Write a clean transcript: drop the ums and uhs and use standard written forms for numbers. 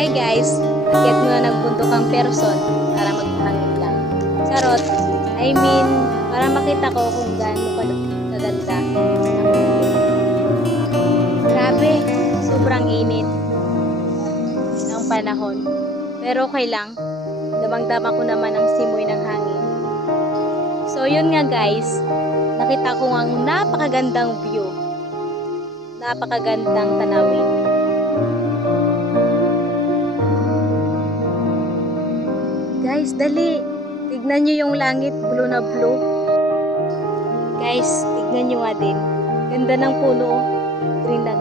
Hi guys, bakit mo na nagpunto kang person para maghangin lang? Charot, I mean, para makita ko kung gaano kaganda. Grabe, sobrang init ng panahon. Pero okay lang, damang-dama ko naman ang simoy ng hangin. So yun nga guys, nakita ko ang napakagandang view. Napakagandang tanawin. Guys, dali. Tignan nyo yung langit, blue na blue. Guys, tignan nyo nga din. Ganda ng puno. Green na